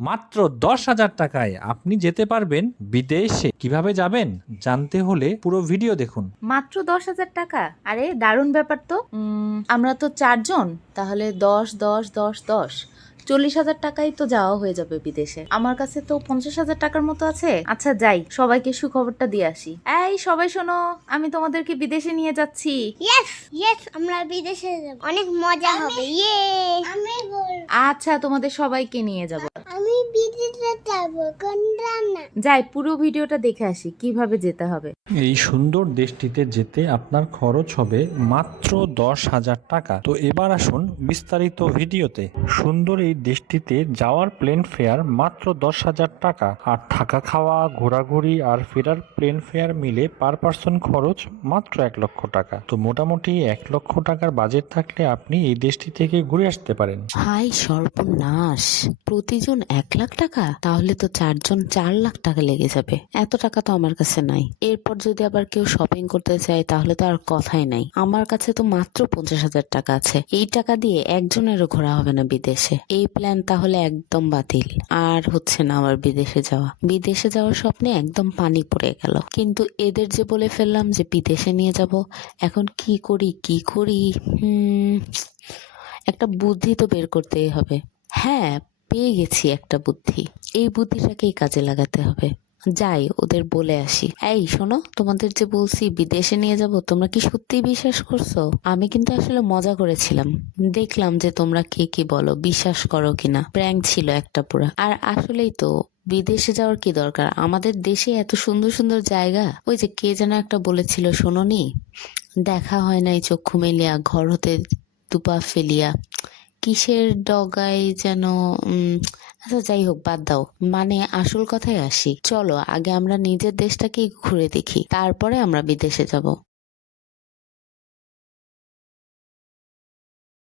মাত্র 10,000 টাকায় আপনি যেতে পারবেন বিদেশে। কিভাবে যাবেন জানতে হলে পুরো ভিডিও দেখুন। মাত্র 10,000 টাকা? আরে দারুণ ব্যাপার তো। আমরা তো 4 জন, তাহলে 10, 10, 10, 10 40,000 টাকাই তো যাওয়া হয়ে যাবে বিদেশে। আমার কাছে তো 50,000 টাকার মতো আছে। আচ্ছা যাই, সবাইকে সুখবরটা দিয়ে আসি। এই সবাই শোনো, আমি তোমাদেরকে বিদেশে নিয়ে যাচ্ছি। ইয়েস ইয়েস, আমরা বিদেশে যাব, অনেক মজা হবে। ইয়ে আমি আচ্ছা, তোমাদের সবাইকে নিয়ে যাব। আমি বিদেশে যাব, কোন রান্না? যাই, পুরো ভিডিওটা দেখে আসি কিভাবে যেতে হবে। এই সুন্দর দেশটিতে যেতে আপনার খরচ হবে মাত্র 10,000 টাকা। তো এবার আসুন বিস্তারিত ভিডিওতে। সুন্দর এই দেশটিতে যাওয়ার প্লেন ফেয়ার মাত্র 10,000 টাকা, আর থাকা খাওয়া ঘোরাঘুরি আর ফেরার প্লেন ফেয়ার মিলে পার পার্সন খরচ মাত্র 1 লক্ষ টাকা। তো মোটামুটি 1 লক্ষ টাকার বাজেট থাকলে আপনি এই দেশটি থেকে ঘুরে আসতে পারেন। হাই সর্বনাশ, প্রতিজন 1 লাখ টাকা? তাহলে তো 4 জন 4 লাখ টাকা লেগে যাবে। এত টাকা তো আমার কাছে নাই। এরপর যদি আবার কেউ শপিং করতে চায় তাহলে তো আর কথাই নাই। আমার কাছে তো মাত্র 50,000 টাকা আছে। এই টাকা দিয়ে একজনেরও ঘোরা হবে না বিদেশে। এই প্ল্যান তাহলে একদম বাতিল। আর হচ্ছে না আমার বিদেশে যাওয়া। বিদেশে যাওয়ার স্বপ্নে একদম পানি পড়ে গেল। কিন্তু এদের যে বলে ফেললাম যে বিদেশে নিয়ে যাব, এখন কি করি কি করি? একটা বুদ্ধি তো বের করতেই হবে। হ্যাঁ, পেয়ে গেছি একটা বুদ্ধি। এই বুদ্ধিটাকেই কাজে লাগাতে হবে। যাই, ওদের বলে আসি। এই শোনো, তোমাদের যে বলছি বিদেশে নিয়ে যাব, তোমরা কি সত্যিই বিশ্বাস করছো? আমি কিন্তু আসলে মজা করেছিলাম। দেখলাম যে তোমরা কে কি বলো, বিশ্বাস করো কিনা। প্র্যাঙ্ক ছিল একটা পুরা। আর আসলেই তো বিদেশে যাওয়ার কি দরকার, আমাদের দেশে এত সুন্দর সুন্দর জায়গা। ওই যে কে যেন একটা বলেছিল, শোনোনি? দেখা হয় নাই চক্ষু মেলিয়া, ঘর হতে দুপা ফেলিয়া, কিসের ডগায় যেন। আচ্ছা যাই হোক, বাদ দাও। মানে আসল কথায় আসি, চলো আগে আমরা নিজের দেশটাকেই ঘুরে দেখি, তারপরে আমরা বিদেশে যাব।